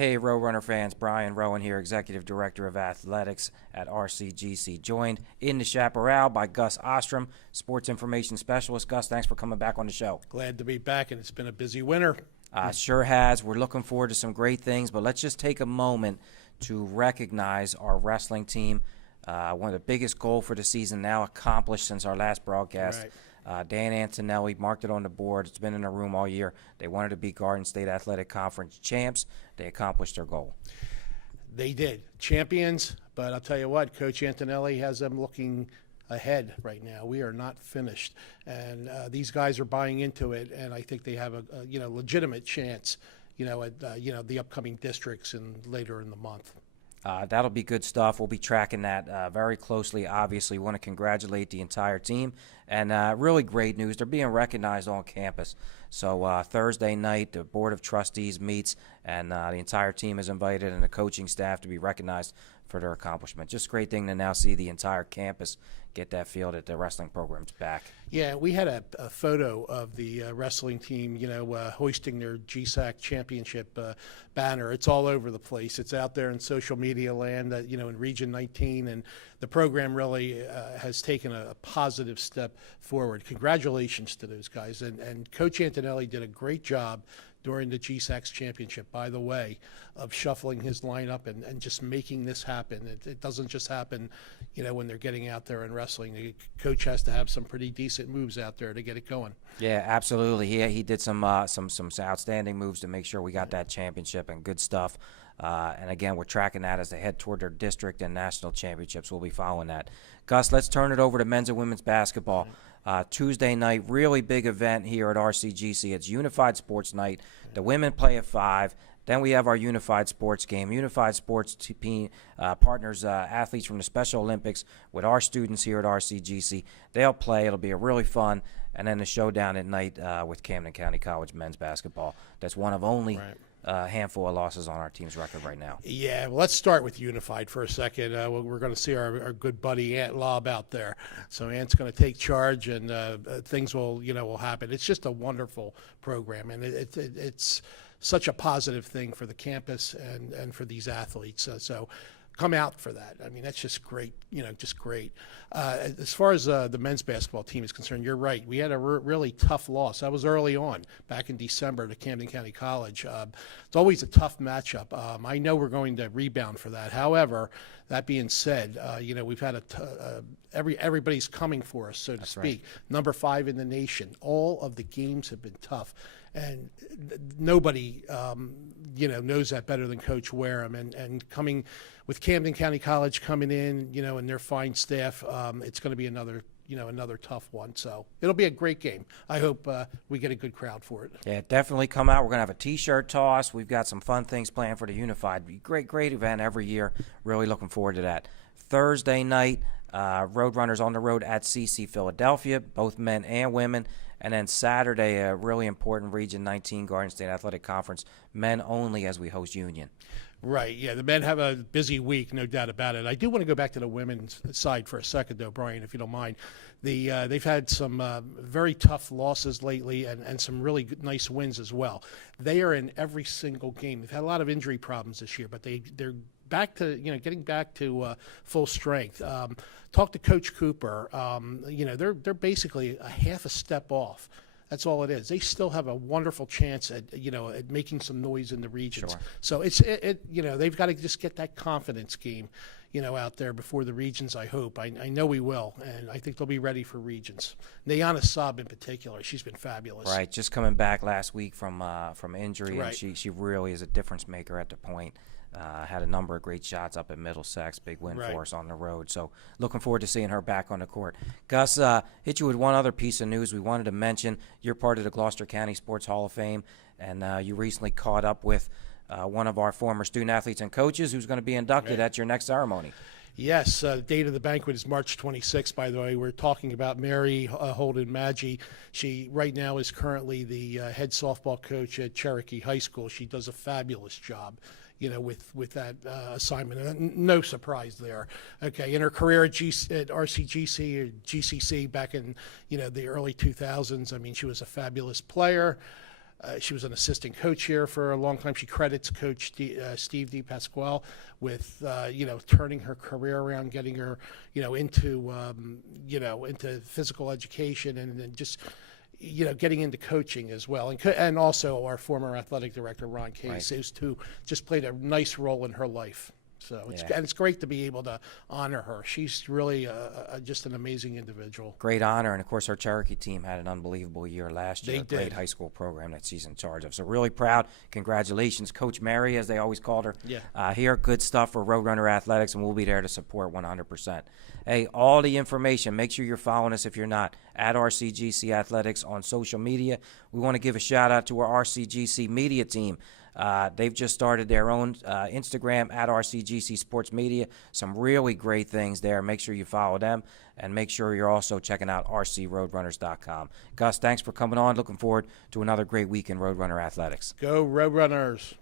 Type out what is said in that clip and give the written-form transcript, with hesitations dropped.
Hey, Roadrunner fans, Brian Rowan here, Executive Director of Athletics at RCGC, joined in the Chaparral by Gus Ostrom, Sports Information Specialist. Gus, thanks for coming back on the show. Glad to be back, and it's been a busy winter. Sure has. We're looking forward to some great things, but let's just take a moment to recognize our wrestling team. One of the biggest goals for the season now accomplished since our last broadcast. Right. Dan Antonelli marked it on the board. It's been in the room all year. They wanted to be Garden State Athletic Conference champs. They accomplished their goal. They did. Champions, but I'll tell you what, Coach Antonelli has them looking ahead right now. We are not finished, and these guys are buying into it, and I think they have a legitimate chance, at the upcoming districts and later in the month. That'll be good stuff. We'll be tracking that very closely. Obviously, want to congratulate the entire team. And really great news, they're being recognized on campus. So Thursday night, the Board of Trustees meets, and the entire team is invited and the coaching staff to be recognized for their accomplishment. Just a great thing to now see the entire campus get that feel that the wrestling program's back. Yeah, we had a photo of the wrestling team, hoisting their GSAC championship banner. It's all over the place. It's out there in social media land, in Region 19, and the program really has taken a positive step forward. Congratulations to those guys. And Coach Antonelli did a great job during the GSAC's championship, by the way, of shuffling his lineup and just making this happen. It doesn't just happen, when they're getting out there and wrestling. The coach has to have some pretty decent moves out there to get it going. Yeah, absolutely. He did some outstanding moves to make sure we got that championship, and good stuff. And again, we're tracking that as they head toward their district and national championships. We'll be following that. Gus, let's turn it over to men's and women's basketball. Tuesday night, really big event here at RCGC. It's Unified Sports Night. The women play at 5. Then we have our Unified Sports game. Unified Sports team partners athletes from the Special Olympics with our students here at RCGC. They'll play. It'll be a really fun. And then the showdown at night with Camden County College men's basketball. That's one of only handful of losses on our team's record right now. Yeah, well, let's start with Unified for a second. We're going to see our good buddy Ant Lobb out there. So Ant's going to take charge, and things will happen. It's just a wonderful program, and it's such a positive thing for the campus and for these athletes. So come out for that. I mean, that's just great, just great. As far as the men's basketball team is concerned, you're right. We had a really tough loss. That was early on, back in December, to Camden County College. It's always a tough matchup. I know we're going to rebound for that. However, that being said, we've had everybody's coming for us, so to speak. Right. Number 5 in the nation. All of the games have been tough. And nobody, knows that better than Coach Wareham. And coming with Camden County College coming in, and their fine staff, it's going to be another tough one. So it'll be a great game. I hope we get a good crowd for it. Yeah, definitely come out. We're going to have a T-shirt toss. We've got some fun things planned for the Unified. Great event every year. Really looking forward to that. Thursday night, Roadrunners on the road at CC Philadelphia, both men and women. And then Saturday, a really important Region 19 Garden State Athletic Conference, men only, as we host Union. Right, yeah, the men have a busy week, no doubt about it. I do want to go back to the women's side for a second, though, Brian, if you don't mind. They've had some very tough losses lately and some really nice wins as well. They are in every single game. They've had a lot of injury problems this year, but they're back to, getting back to full strength. Talk to Coach Cooper. They're basically a half a step off. That's all it is. They still have a wonderful chance at making some noise in the regions. Sure. So they've got to just get that confidence game, out there before the regions. I hope. I know we will, and I think they'll be ready for regions. Nayana Saab in particular, she's been fabulous. Right, just coming back last week from injury, Right. and she really is a difference maker at the point. Had a number of great shots up at Middlesex, big win Right. for us on the road. So looking forward to seeing her back on the court. Gus, hit you with one other piece of news we wanted to mention. You're part of the Gloucester County Sports Hall of Fame, and you recently caught up with one of our former student athletes and coaches who's going to be inducted at your next ceremony. Yes, the date of the banquet is March 26th, by the way. We're talking about Mary Holden Maggi. She right now is currently the head softball coach at Cherokee High School. She does a fabulous job, with that assignment. No surprise there. Okay, in her career at RCGC or GCC back in, the early 2000s, I mean, she was a fabulous player. She was an assistant coach here for a long time. She credits Coach Steve DePasquale with, turning her career around, getting her, into physical education and just, getting into coaching as well. And also our former athletic director, Ron Case, who just played a nice role in her life. So it's great to be able to honor her. She's really just an amazing individual. Great honor, and of course our Cherokee team had an unbelievable year last year. They did. Great high school program that she's in charge of. So really proud. Congratulations, Coach Mary, as they always called her. Yeah. Here, good stuff for Roadrunner Athletics, and we'll be there to support 100%. Hey, all the information, make sure you're following us if you're not, at RCGC Athletics on social media. We want to give a shout out to our RCGC media team. They've just started their own Instagram at RCGC Sports Media. Some really great things there. Make sure you follow them, and make sure you're also checking out rcroadrunners.com. Gus, thanks for coming on. Looking forward to another great week in Roadrunner Athletics. Go Roadrunners.